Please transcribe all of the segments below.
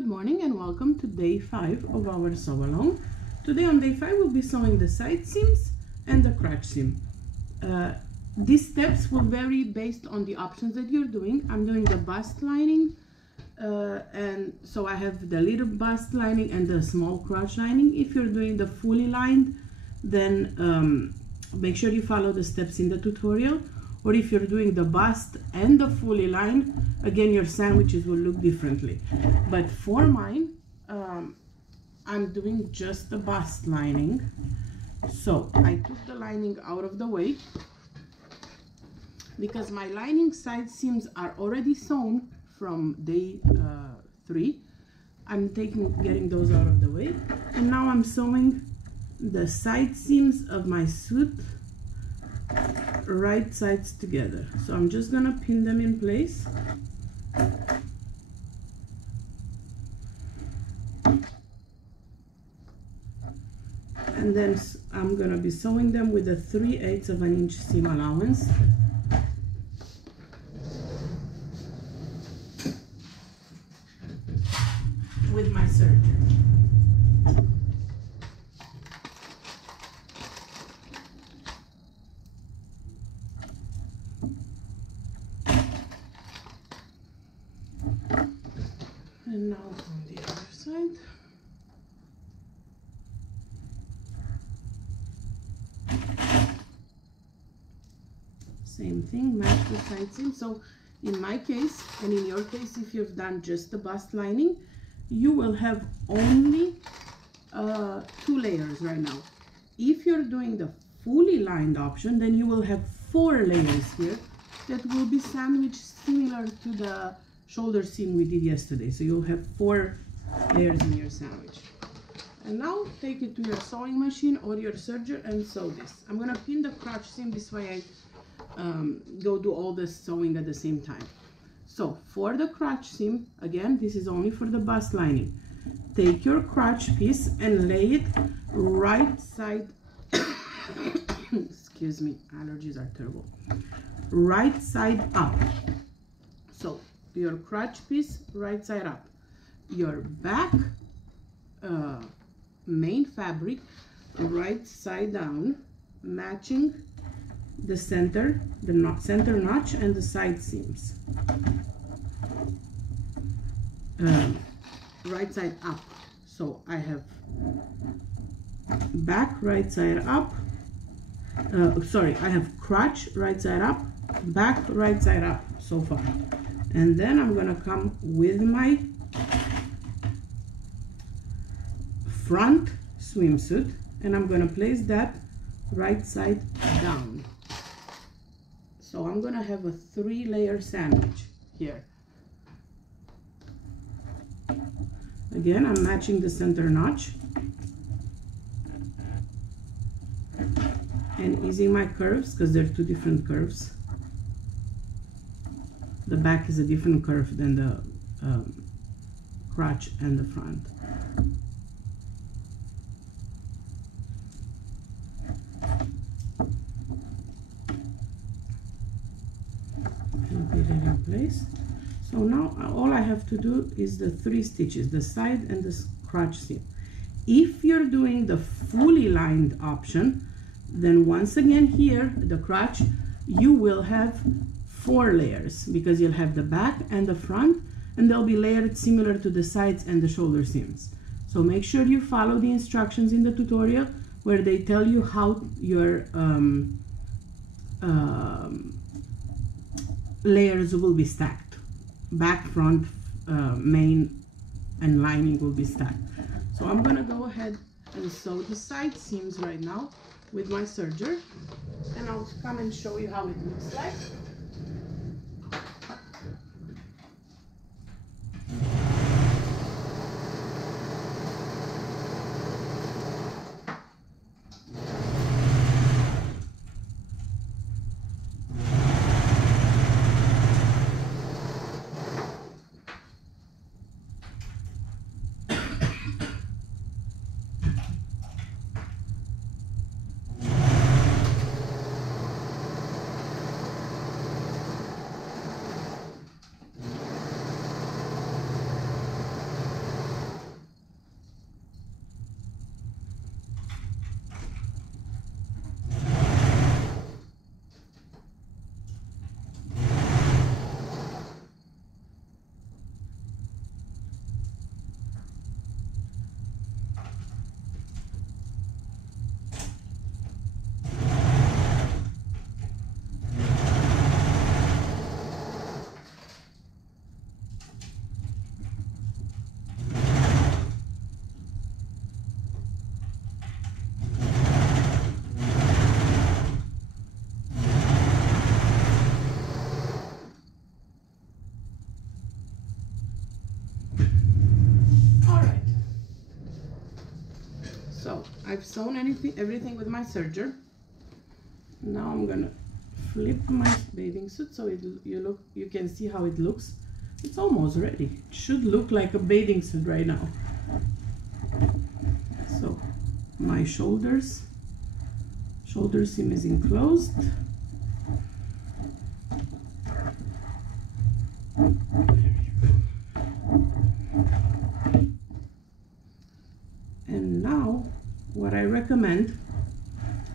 Good morning and welcome to day 5 of our sew along. Today on day 5 we'll be sewing the side seams and the crotch seam. These steps will vary based on the options that you're doing. I'm doing the bust lining, and so I have the little bust lining and the small crotch lining. If you're doing the fully lined, then make sure you follow the steps in the tutorial. Or if you're doing the bust and the fully lined, again your sandwiches will look differently. But for mine, I'm doing just the bust lining. So I took the lining out of the way because my lining side seams are already sewn from day 3. I'm getting those out of the way, and now I'm sewing the side seams of my suit right sides together. So I'm just gonna pin them in place. And then I'm gonna be sewing them with a 3/8 of an inch seam allowance. With my serger. And now on the other side. Same thing, match the side seam. So in my case, and in your case, if you've done just the bust lining, you will have only 2 layers right now. If you're doing the fully lined option, then you will have 4 layers here that will be sandwiched similar to the shoulder seam we did yesterday. So you'll have 4 layers in your sandwich. And now take it to your sewing machine or your serger and sew this. I'm gonna pin the crotch seam, this way I go do all the sewing at the same time. So for the crotch seam, again, this is only for the bust lining. Take your crotch piece and lay it right side, excuse me, allergies are terrible, right side up. So your crotch piece right side up, your back main fabric right side down, matching the center notch and the side seams. Right side up. So I have back right side up, I have crotch right side up, back right side up so far. And then I'm gonna come with my front swimsuit and I'm gonna place that right side down. So I'm gonna have a 3-layer sandwich here. Again, I'm matching the center notch and easing my curves because they're 2 different curves. The back is a different curve than the crotch and the front. And put it in place. So now all I have to do is the 3 stitches, the side and the crotch seam. If you're doing the fully lined option, then once again here, the crotch, you will have 4 layers because you'll have the back and the front, and they'll be layered similar to the sides and the shoulder seams. So make sure you follow the instructions in the tutorial where they tell you how your layers will be stacked. Back, front, main, and lining will be stacked. So I'm gonna go ahead and sew the side seams right now with my serger, and I'll come and show you how it looks like. I've sewn everything with my serger. Now I'm gonna flip my bathing suit so you can see how it looks. It's almost ready. It should look like a bathing suit right now. So my shoulder seam is enclosed. And now what I recommend,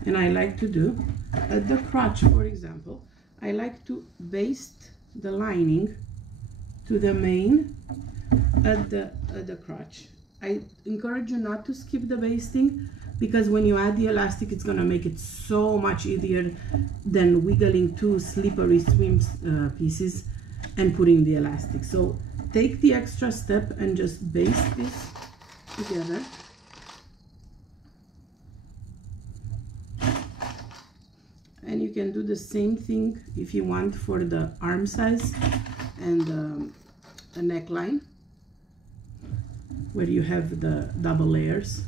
and I like to do at the crotch, for example, I like to baste the lining to the main at the crotch. I encourage you not to skip the basting, because when you add the elastic, it's gonna make it so much easier than wiggling two slippery swim pieces and putting the elastic. So take the extra step and just baste this together. And you can do the same thing if you want for the arm size and a neckline, where you have the double layers.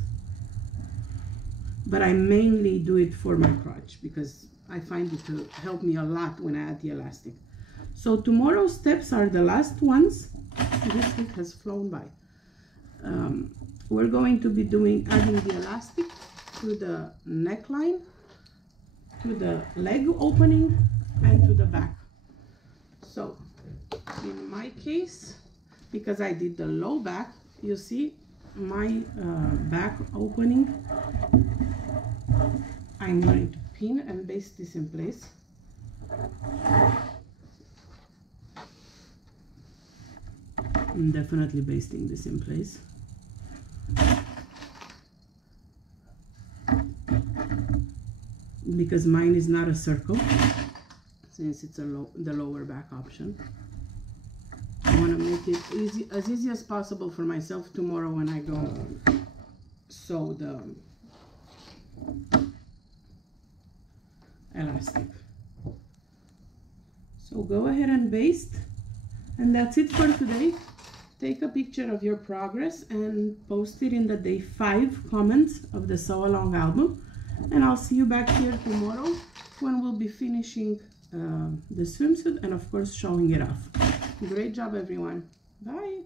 But I mainly do it for my crotch because I find it to help me a lot when I add the elastic. So tomorrow's steps are the last ones. This week has flown by. We're going to be adding the elastic to the neckline, to the leg opening, and to the back. So in my case, because I did the low back, you see my back opening, I'm going to pin and baste this in place. I'm definitely basting this in place. Because mine is not a circle, since it's the lower back option. I want to make it as easy as possible for myself tomorrow when I go sew the elastic. So go ahead and baste, and that's it for today. Take a picture of your progress and post it in the day 5 comments of the Sew Along album. And I'll see you back here tomorrow when we'll be finishing the swimsuit and of course showing it off. Great job, everyone. Bye.